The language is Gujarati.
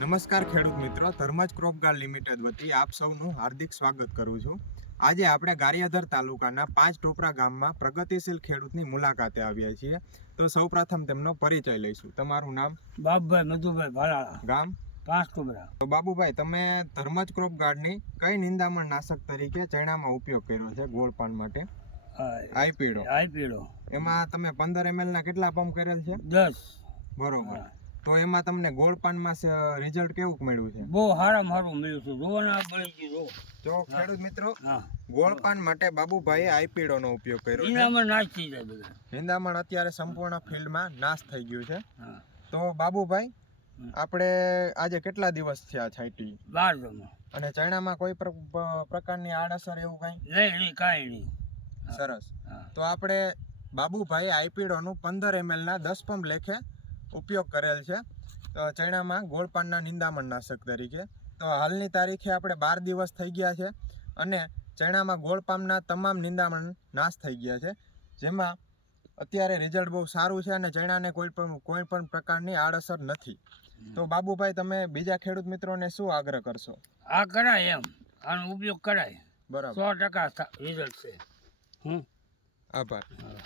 નમસ્કાર ખેડૂત મિત્રો, ધર્મજ ક્રોપ ગાર્ડ લિમિટેડ વતી આપ સૌનું હાર્દિક સ્વાગત કરું છું. આજે આપણે ગારિયાધાર તાલુકાના 5 ટોપરા ગામમાં પ્રગતિશીલ ખેડૂતની મુલાકાતે આવ્યા છીએ. તો સૌપ્રથમ તેમનો પરિચય લઈશું. તમારું નામ? બાબુભાઈ મધુભાઈ ભાલાળા, ગામ? 5 ટોપરા. તો બાબુભાઈ, તમે ધર્મજ ક્રોપ ગાર્ડની કઈ નિંદામણ નાશક તરીકે ચણામાં ઉપયોગ કર્યો છે ગોળપાન માટે? આઈપીડો. એમાં તમે 15 ml ના કેટલા પંપ કરેલ છે? 10. બરોબર. તો એમાં તમને ગોળપાનમાં રિઝલ્ટ કેવું મળ્યું છે? બહુ સારું મળ્યું છે. જોવો ને આ બળી ગયું. તો ખેડૂત મિત્રો, હા, ગોળપાન માટે બાબુભાઈએ આઈપીડો નો ઉપયોગ કર્યો છે. નિંદામણ નાશ થઈ જાય બધા. નિંદામણ અત્યારે સંપૂર્ણ ફિલ્ડમાં નાશ થઈ ગયું છે. હા. તો બાબુભાઈ, આપણે આજે કેટલા દિવસ થયા છાંટી? 12 જમા. અને ચણામાં કોઈ પ્રકારની આડઅસર એવું કઈ? નહીં, કાંઈ નહીં. સરસ. હા. તો આપણે બાબુભાઈએ આઈપીડો નું 15 ml ના 10 પંપ લેખે ઉપયોગ કરેલ છે ચણામાં ગોળપાનના નિંદામણ નાશક તરીકે. તો હાલની તારીખે આપણે 12 દિવસ થઈ ગયા છે અને ચણામાં ગોળપાનના તમામ નિંદામણ નાશ થઈ ગયા છે, જેમાં અત્યારે રિઝલ્ટ બહુ સારું છે અને ચણાને કોઈ પણ પ્રકારની આડઅસર નથી. તો બાબુભાઈ, તમે બીજા ખેડૂત મિત્રોને શું આગ્રહ કરશો? આ કરાય, આનો ઉપયોગ કરાય. બરાબર. 100% રિઝલ્ટ છે. આભાર. હા.